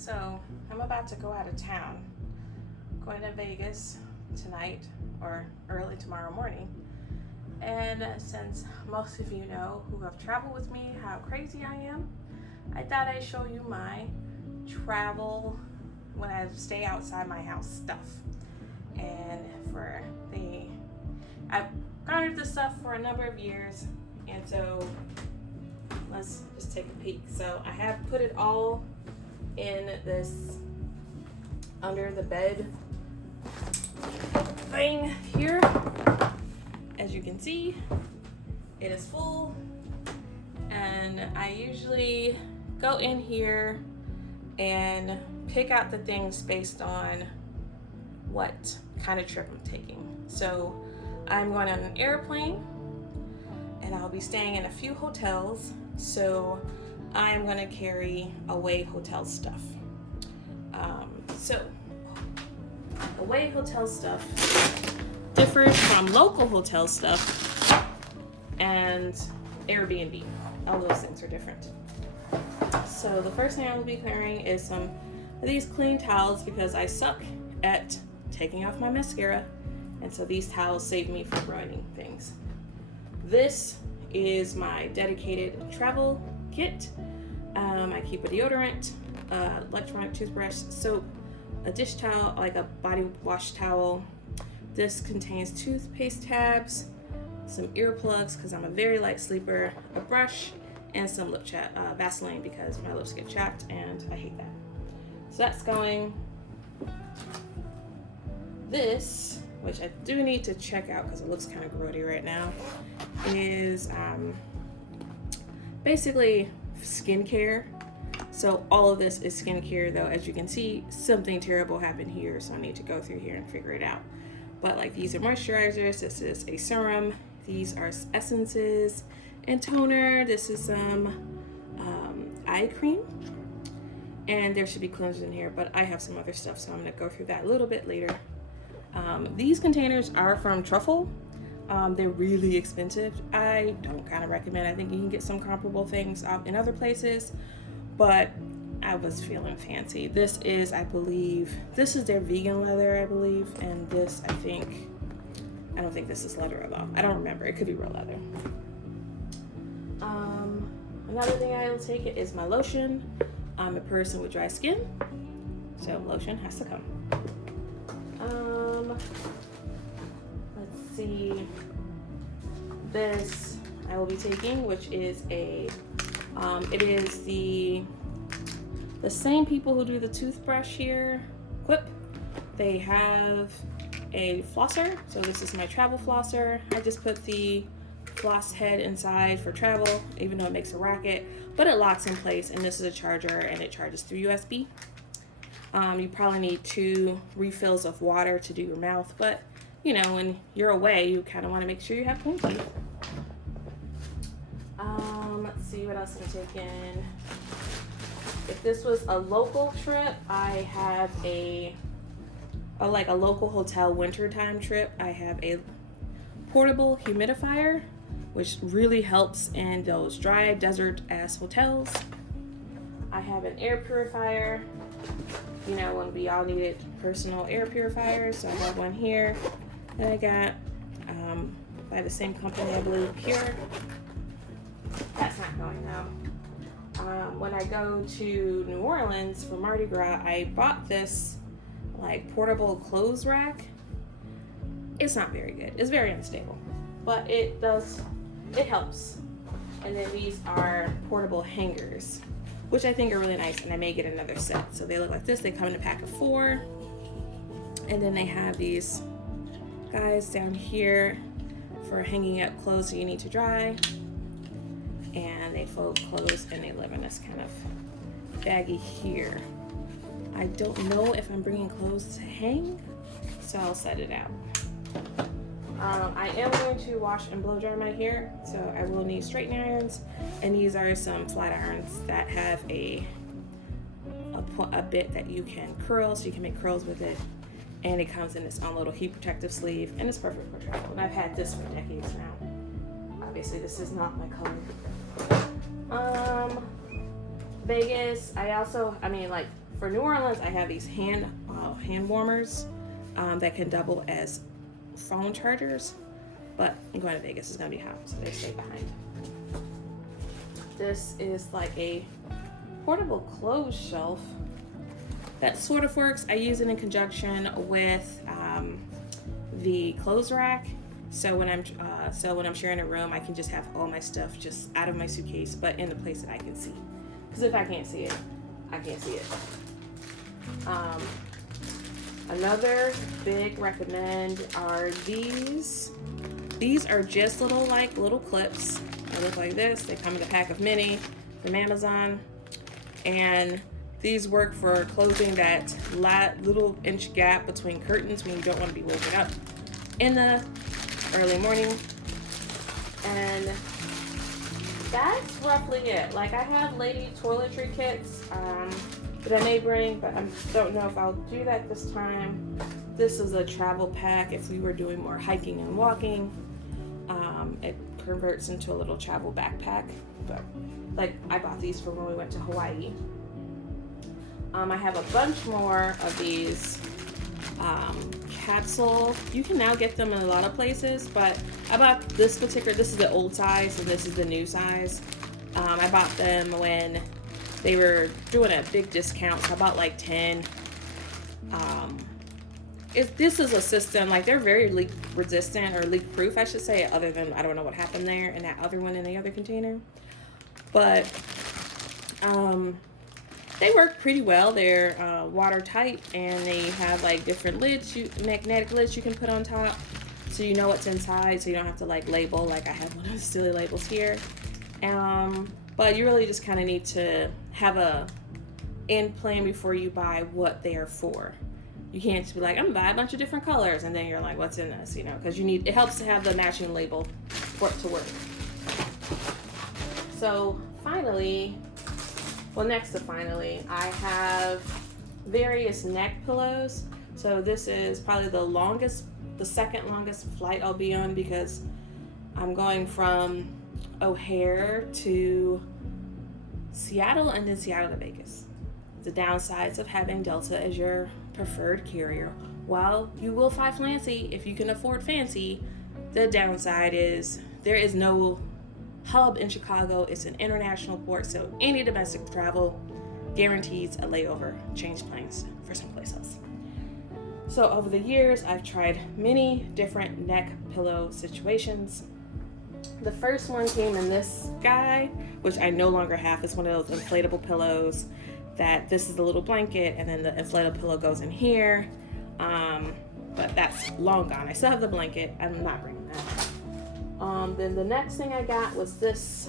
So I'm about to go out of town, going to Vegas tonight or early tomorrow morning. And since most of you know who have traveled with me how crazy I am, I thought I'd show you my travel when I stay outside my house stuff. And I've garnered this stuff for a number of years, and so let's just take a peek. So I have put it all in this under the bed thing here. As you can see, it is full, and I usually go in here and pick out the things based on what kind of trip I'm taking. So I'm going on an airplane, and I'll be staying in a few hotels, so I'm going to carry away hotel stuff. So away hotel stuff differs from local hotel stuff and Airbnb. All those things are different. So the first thing I will be carrying is some of these clean towels because I suck at taking off my mascara, and so these towels save me from ruining things. This is my dedicated travel kit. I keep a deodorant, electronic toothbrush, soap, a dish towel, like a body wash towel. This contains toothpaste tabs, some earplugs because I'm a very light sleeper, a brush, and some lip Vaseline because my lips get chapped and I hate that. So that's going. This, which I do need to check out because it looks kind of grody right now, is basically skincare. So all of this is skincare, though. As you can see, something terrible happened here, so I need to go through here and figure it out. But like, these are moisturizers, this is a serum, these are essences and toner, this is some eye cream, and there should be cleanser in here, but I have some other stuff, so I'm going to go through that a little bit later. These containers are from Truffle. They're really expensive. I don't kind of recommend. I think you can get some comparable things in other places, but I was feeling fancy. This is, I believe, this is their vegan leather, I believe, and this, I don't think this is leather at all. I don't remember. It could be real leather. Another thing I will take is my lotion. I'm a person with dry skin, so lotion has to come. Let's see. This I will be taking, which is it is the same people who do the toothbrush here, Quip. They have a flosser, so this is my travel flosser. I just put the floss head inside for travel, even though it makes a racket, but it locks in place, and this is a charger, and it charges through USB. You probably need 2 refills of water to do your mouth, but you know, when you're away, you kind of want to make sure you have clean teeth. Let's see what else I'm taking. If this was a local trip, I have a local hotel wintertime trip. I have a portable humidifier, which really helps in those dry desert-ass hotels. I have an air purifier. You know, when we all needed personal air purifiers, so I have one here that I got by the same company, I believe, Pure. That's not going though. When I go to New Orleans for Mardi Gras, I bought this like portable clothes rack. It's not very good. It's very unstable, but it helps. And then these are portable hangers, which I think are really nice, and I may get another set. So they look like this. They come in a pack of 4, and then they have these guys down here for hanging up clothes that you need to dry, and they fold clothes, and they live in this kind of baggie here. I don't know if I'm bringing clothes to hang, so I'll set it out. I am going to wash and blow dry my hair, so I will need straightening irons, and these are some flat irons that have a bit that you can curl, so you can make curls with it, and it comes in its own little heat protective sleeve, and it's perfect for travel. And I've had this for decades now. Obviously, this is not my color. Vegas, like for New Orleans, I have these hand warmers that can double as phone chargers. But I'm going to Vegas, it's gonna be hot, so they stay behind. This is like a portable clothes shelf that sort of works. I use it in conjunction with the clothes rack. So when I'm sharing a room, I can just have all my stuff just out of my suitcase, but in a place that I can see. Because if I can't see it, I can't see it. Another big recommend are these. These are just little clips. They look like this. They come in a pack of many from Amazon. And these work for closing that little inch gap between curtains when you don't want to be woken up in the early morning. And that's roughly it. Like, I have lady toiletry kits that I may bring, but I don't know if I'll do that this time. This is a travel pack if we were doing more hiking and walking. It converts into a little travel backpack. But like, I bought these for when we went to Hawaii. I have a bunch more of these capsule. You can now get them in a lot of places, but I bought this is the old size and this is the new size. I bought them when they were doing a big discount, so I bought like 10. This is a system, like, they're very leak resistant, or leak proof, I should say, other than, I don't know what happened there and that other one in the other container. But they work pretty well. They're watertight, and they have like different lids, magnetic lids you can put on top, so you know what's inside, so you don't have to like label, like I have one of those silly labels here. But you really just kind of need to have a end plan before you buy what they are for. You can't just be like, I'm gonna buy a bunch of different colors, and then you're like, what's in this? You know, because it helps to have the matching label for it to work. So finally, next to finally, I have various neck pillows. So this is probably the second longest flight I'll be on, because I'm going from O'Hare to Seattle and then Seattle to Vegas. The downsides of having Delta as your preferred carrier, while you will fly fancy if you can afford fancy, the downside is there is no hub in Chicago. It's an international port, so any domestic travel guarantees a layover, change planes for someplace else. So over the years, I've tried many different neck pillow situations. The first one came in this guy, which I no longer have. It's one of those inflatable pillows that this is the little blanket, and then the inflatable pillow goes in here. But that's long gone. I still have the blanket. I'm not bringing that. Then the next thing I got was this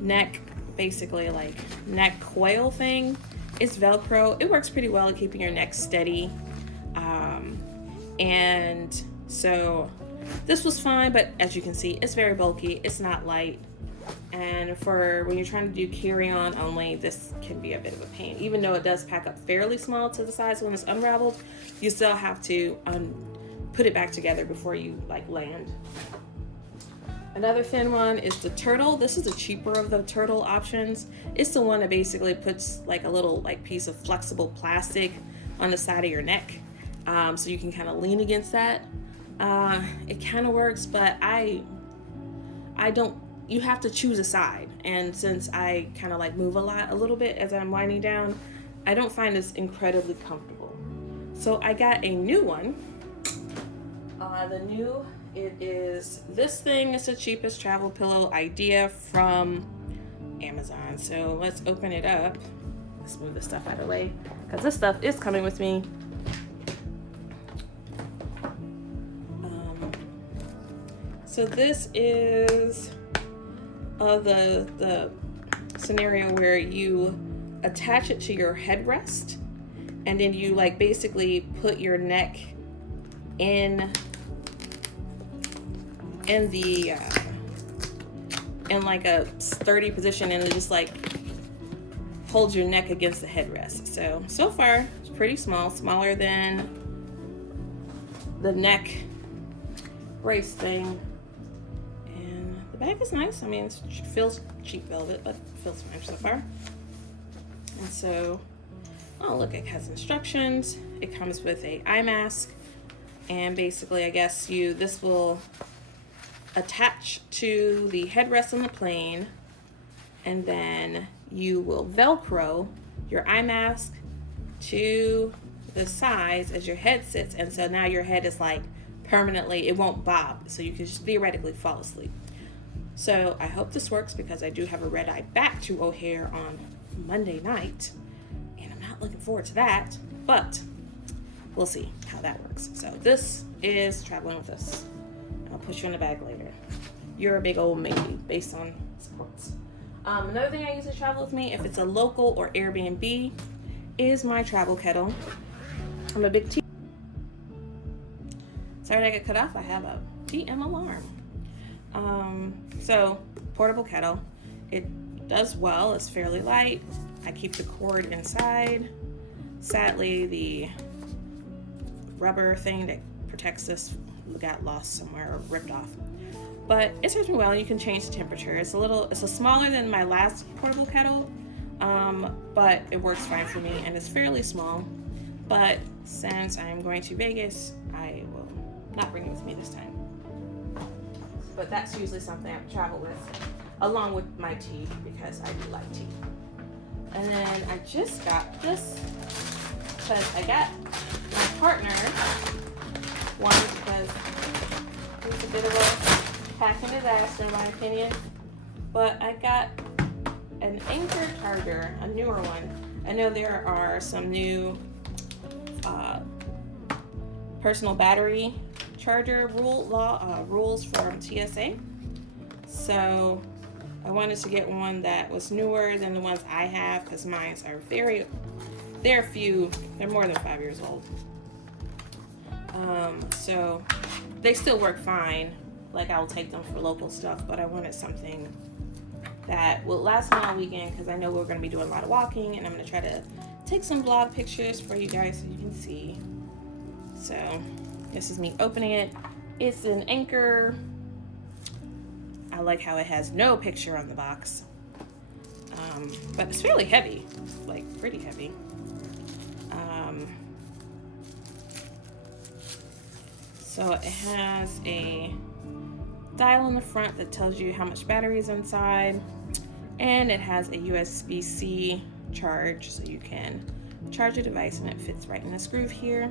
neck, basically like neck coil thing. It's Velcro. It works pretty well at keeping your neck steady. And so this was fine, but as you can see, it's very bulky. It's not light. And for when you're trying to do carry-on only, this can be a bit of a pain. Even though it does pack up fairly small to the size when it's unraveled, you still have to put it back together before you like land. Another thin one is the turtle. This is the cheaper of the turtle options. It's the one that basically puts like a little like piece of flexible plastic on the side of your neck, so you can kind of lean against that. It kind of works, but I don't. You have to choose a side, and since I kind of like move a little bit as I'm winding down, I don't find this incredibly comfortable. So I got a new one. It is this thing. It's the cheapest travel pillow idea from Amazon. So let's open it up. Let's move this stuff out of the way, because this stuff is coming with me. So this is the scenario where you attach it to your headrest, and then you like basically put your neck in like a sturdy position, and it just like holds your neck against the headrest. So far it's pretty small, smaller than the neck brace thing. The bag is nice. I mean, it feels cheap velvet, but it feels fine so far. And so Oh, look, it has instructions. It comes with a eye mask, and basically, I guess this will attach to the headrest on the plane, and then you will Velcro your eye mask to the sides as your head sits, and so now your head is like permanently, it won't bob, so you can just theoretically fall asleep. So I hope this works because I do have a red eye back to O'Hare on Monday night, and I'm not looking forward to that, but we'll see how that works. So this is traveling with us. I'll put you in the bag later. You're a big old maybe based on sports. Another thing I use to travel with me, if it's a local or Airbnb, is my travel kettle. I'm a big tea. Sorry I got cut off. I have a PM alarm. So portable kettle. It does well. It's fairly light. I keep the cord inside. Sadly, the rubber thing that protects this got lost somewhere or ripped off. But it serves me well. You can change the temperature. It's smaller than my last portable kettle, but it works fine for me, and it's fairly small. But since I'm going to Vegas, I will not bring it with me this time. But that's usually something I travel with, along with my tea, because I do like tea. And then I just got this because I got my partner one because it's a bit of a packing disaster in my opinion. But I got an Anchor charger, a newer one. I know there are some new personal battery charger rules from TSA. So I wanted to get one that was newer than the ones I have because mine are they're more than 5 years old. So they still work fine. Like I'll take them for local stuff, but I wanted something that will last me all weekend because I know we're going to be doing a lot of walking, and I'm going to try to take some vlog pictures for you guys so you can see. So this is me opening it. It's an Anchor. I like how it has no picture on the box, but it's fairly heavy. It's like pretty heavy. So it has a dial on the front that tells you how much battery is inside, and it has a USB-C charge so you can charge your device, and it fits right in this groove here.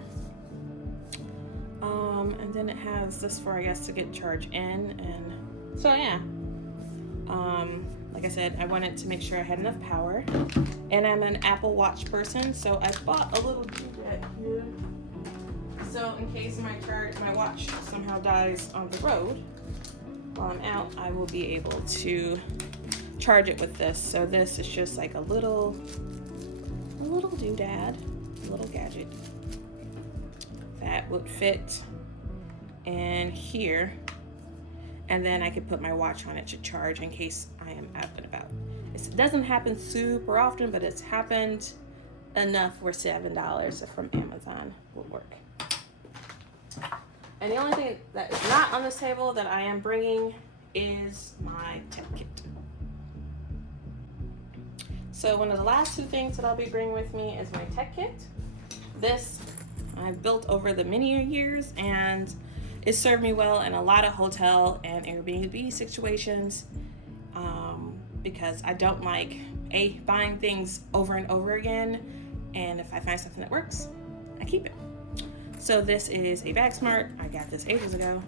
And then it has this for, I guess, to get charge in, and so yeah. Like I said, I wanted to make sure I had enough power, and I'm an Apple Watch person, so I bought a little doodad here. So in case my watch somehow dies on the road while I'm out, I will be able to charge it with this. So this is just like a little doodad, a little gadget that would fit in here, and then I could put my watch on it to charge in case I am out and about. It doesn't happen super often, but it's happened enough where $7 from Amazon would work. And the only thing that is not on this table that I am bringing is my tech kit. So one of the last two things that I'll be bringing with me is my tech kit. This I've built over the many years, and it served me well in a lot of hotel and Airbnb situations, because I don't like buying things over and over again, and if I find something that works, I keep it. So this is a Bag Smart. I got this ages ago,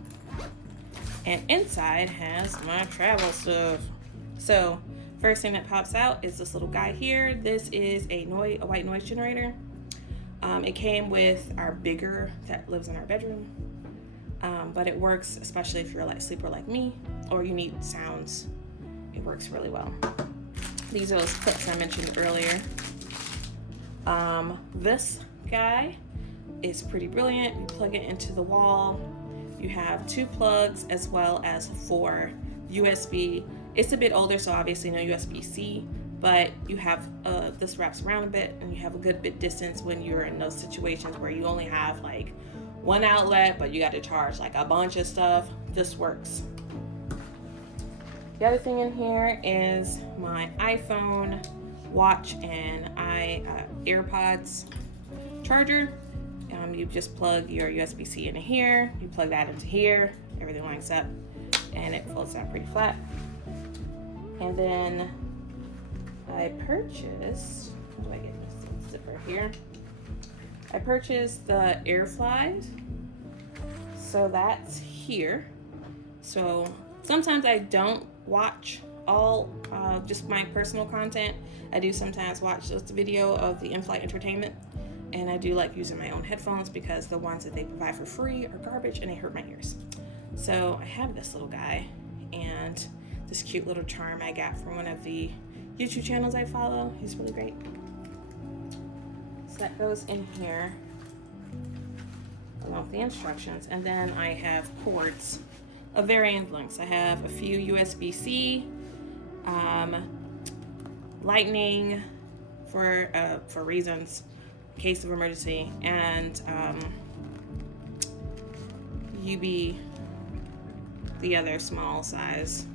and inside has my travel stuff. So first thing that pops out is this little guy here. This is a white noise generator. It came with our bigger that lives in our bedroom, but it works especially if you're a light sleeper like me or you need sounds. It works really well. These are those clips I mentioned earlier. This guy is pretty brilliant. You plug it into the wall. You have 2 plugs as well as 4 USB. It's a bit older, so obviously no USB-C, but you have this wraps around a bit, and you have a good bit distance when you're in those situations where you only have like 1 outlet, but you got to charge like a bunch of stuff. This works. The other thing in here is my iPhone watch and AirPods charger. You just plug your USB-C into here, you plug that into here, everything lines up, and it folds down pretty flat. And then I purchased, how do I get this zipper here? I purchased the air flies, so that's here. So sometimes I don't watch all just my personal content. I do sometimes watch just the video of the in-flight entertainment, and I do like using my own headphones because the ones that they provide for free are garbage and they hurt my ears. So I have this little guy and this cute little charm I got from one of the YouTube channels I follow. He's really great. So that goes in here along with the instructions, and then I have cords of varying lengths. I have a few USB-C, lightning for reasons, in case of emergency, and UB, the other small size.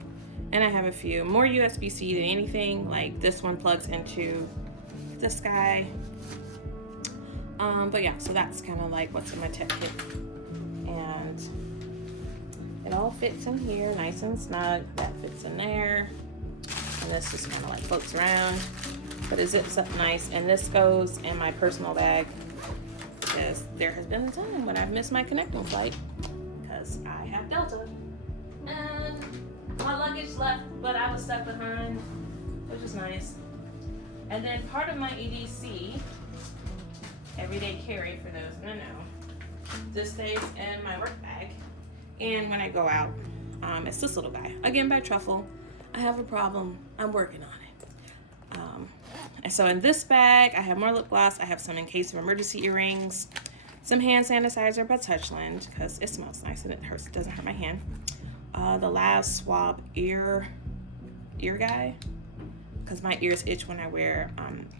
And I have a few more USB-C than anything. Like this one plugs into this guy. But yeah, so that's kind of like what's in my tech kit. And it all fits in here, nice and snug. That fits in there. And this just kind of like floats around. But it zips up nice. And this goes in my personal bag, because there has been a time when I've missed my connecting flight because I have Delta. And my luggage left, but I was stuck behind, which is nice. And then part of my EDC, everyday carry, for those who know, this stays in my work bag. And when I go out, it's this little guy, again by Truffle. I have a problem, I'm working on it. And so in this bag, I have more lip gloss. I have some in case of emergency earrings, some hand sanitizer by Touchland, because it smells nice and it doesn't hurt my hand. The last swab ear guy, because my ears itch when I wear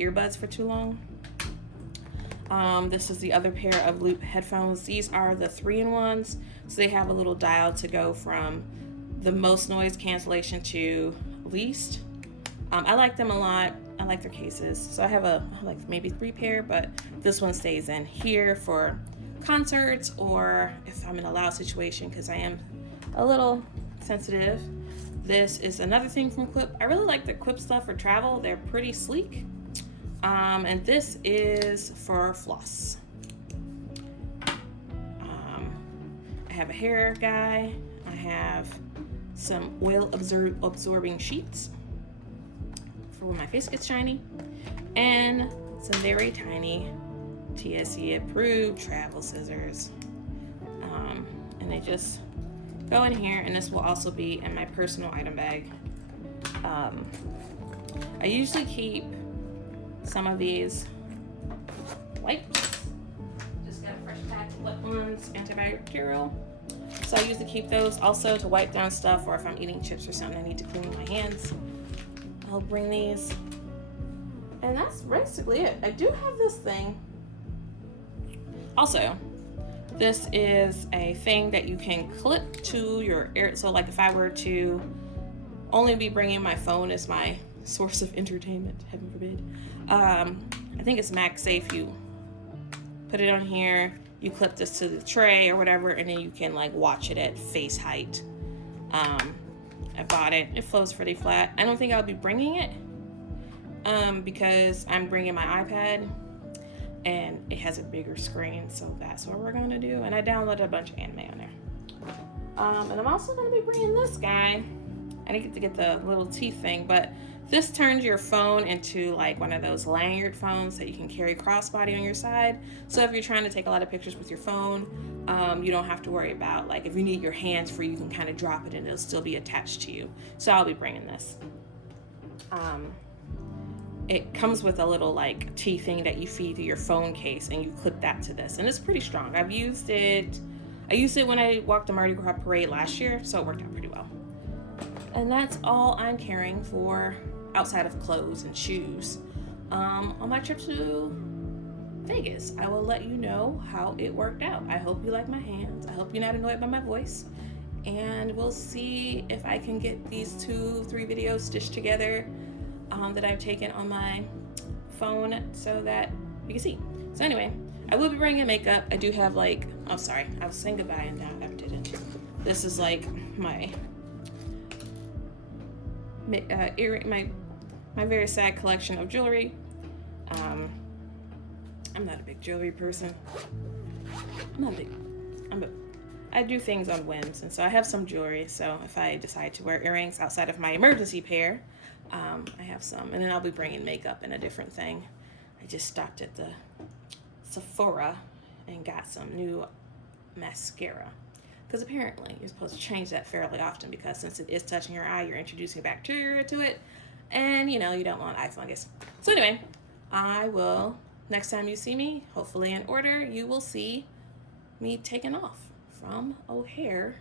earbuds for too long. This is the other pair of loop headphones. These are the 3-in-1s, so they have a little dial to go from the most noise cancellation to least. I like them a lot. I like their cases. So I have like maybe 3 pair, but this one stays in here for concerts or if I'm in a loud situation, because I am a little sensitive. This is another thing from Quip. I really like the Quip stuff for travel. They're pretty sleek. And this is for floss. I have a hair guy. I have some oil absorbing sheets for when my face gets shiny, and some very tiny TSE approved travel scissors. And they just go in here, and this will also be in my personal item bag. I usually keep some of these wipes. Just got a fresh pack of wet ones, antibacterial. So I usually keep those also to wipe down stuff, or if I'm eating chips or something I need to clean my hands, I'll bring these. And that's basically it. I do have this thing. Also, this is a thing that you can clip to your air. So like if I were to only be bringing my phone as my source of entertainment, heaven forbid, I think it's MagSafe. You put it on here, you clip this to the tray or whatever, and then you can like watch it at face height. I bought it. It flows pretty flat. I don't think I'll be bringing it because I'm bringing my iPad and it has a bigger screen, so that's what we're gonna do. And I downloaded a bunch of anime on there. And I'm also gonna be bringing this guy. I didn't get to get the little teeth thing, but this turns your phone into like one of those lanyard phones that you can carry crossbody on your side. So if you're trying to take a lot of pictures with your phone, you don't have to worry about, like, if you need your hands free, you can kind of drop it and it'll still be attached to you. So I'll be bringing this. It comes with a little like T thing that you feed to your phone case, and you clip that to this, and it's pretty strong. I've used it. I used it when I walked the Mardi Gras parade last year, so it worked out pretty well. And that's all I'm carrying for outside of clothes and shoes on my trip to Vegas. I will let you know how it worked out. I hope you like my hands. I hope you're not annoyed by my voice. And we'll see if I can get these 2-3 videos stitched together that I've taken on my phone so that you can see. So anyway, I will be bringing makeup. I do have like, oh sorry, I was saying goodbye and now I didn't. This is like my my very sad collection of jewelry. I'm not a big jewelry person. I do things on whims, and so I have some jewelry. So if I decide to wear earrings outside of my emergency pair, I have some, and then I'll be bringing makeup and a different thing. I just stopped at the Sephora and got some new mascara, because apparently you're supposed to change that fairly often, because since it is touching your eye, you're introducing bacteria to it, and you don't want eye fungus. So anyway, I will, next time you see me, hopefully in order, you will see me taking off from O'Hare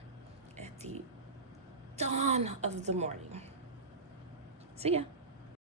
at the dawn of the morning. See ya.